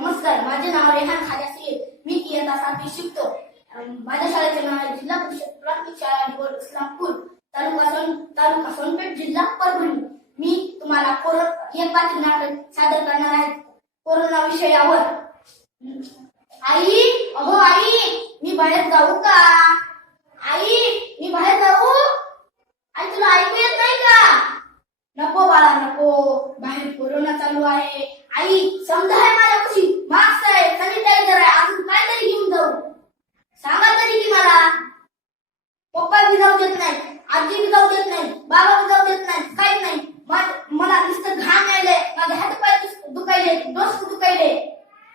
नमस्कार, माझे नाव रेहान खाजा सय्यद. मी इयत्ता 7वी शिकतो. माझ्या शाळेचे नाव आहे जिल्हा परिषद प्राथमिक शाळा निवड इस्लामपूर, तालुका सोनपेठ, जिल्हा परभणी. मी तुम्हाला एक वाचन नाटक सादर करणार आहे कोरोना विषयावर. आई, अहो आई, मी बाहेर जाऊ का? आई, मी बाहेर जाऊ? आई, तुला ऐकू येत नाही का? नको बाळा नको, बाहेर कोरोना चालू आहे. आई, समजा आहे माझ्यापाशी, मास्क आहे, सॅनिटायझर आहे, अजून काय तरी घेऊन जाऊ? सांगा तरी की मला. पप्पा बी जाऊ देत नाही, आजी बी जाऊ देत नाही, बाबा बी जाऊ देत नाही, काहीच नाही. मला नुसतं घाम यायलंय, माझे हात पाय दुखायले, डोसं दुखायले.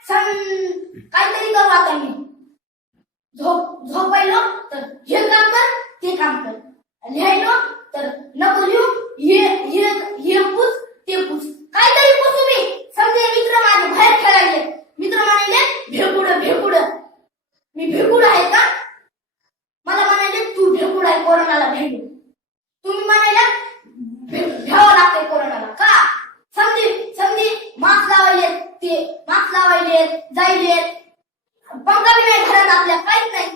काहीतरी करू आता मी. झोपायलो तर हे काम कर, ते काम कर. लिहायलो तर नको लिहू, हे पुस, ते पुस. काहीतरी पुसू मी. समजे मित्र माझे बाहेर खेळायले, मित्र म्हणाले भेकुड. मी भेकुड आहे का? मला म्हणाले तू भेकुड आहे कोरोनाला भेटू. तुम्ही म्हणाला भ्यावं लागतंय कोरोनाला का? समजे मास्क लावायले जायले. पंखा बी नाही घरात आपल्या, काहीच नाही,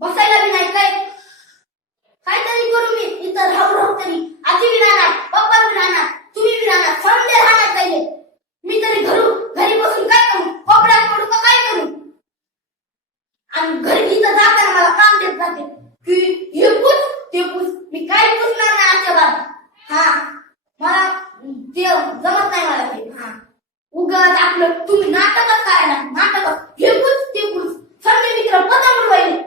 बसायला बी नाही. काहीतरी करू मी. इथं राहू तरी आजी बी राहणार, पप्पा बी राहणार, तुम्ही बी राहणार, समजे राहणार जायले. मी तरी घरी बसून काय करू? कोपऱ्यात पडू का काय करू? आणि घरी इथं जाताना मला काम देत जाते की हे पुस, ते पुस. मी काय पुसणार नाही आजच्या बाद. मला ते जमत नाही मला ते. उगाच आपलं तुम्ही नाटकच करायला, नाटक हे पुस, ते पुस. समजे मित्र पतंग उडवायले,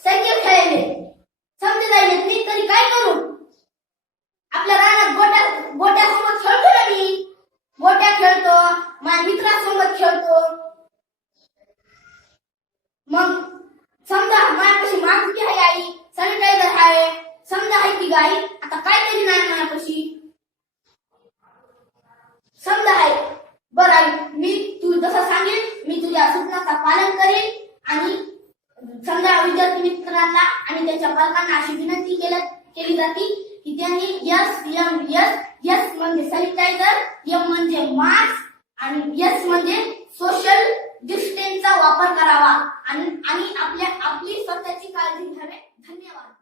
सायकल खेळायले, समजे जायले. मी तरी काय करू? आपल्या रानात गोट्यासोबत खेळतो ना मी. गोट्या खेळतो, माझ्या मित्रासोबत खेळतो. मग समजा माझ्यापाशी मास्क आहे, आई सॅनिटायझर आहे, समजा आहे की गाई. आता काहीतरी नाही माझ्यापाशी, समजा आहे. बरं आई, मी तू जसं सांगेल मी तुझ्या सूचनाचं पालन करेन. आणि समजा विद्यार्थी मित्रांना आणि त्यांच्या पालकांना अशी विनंती केली जाते की त्यांनी एस म्हणजे सॅनिटायझर, एम म्हणजे मास्क आणि एस म्हणजे सोशल डिस्टन्सचा वापर करावा आणि आपली स्वतःची काळजी घ्यावी. धन्यवाद.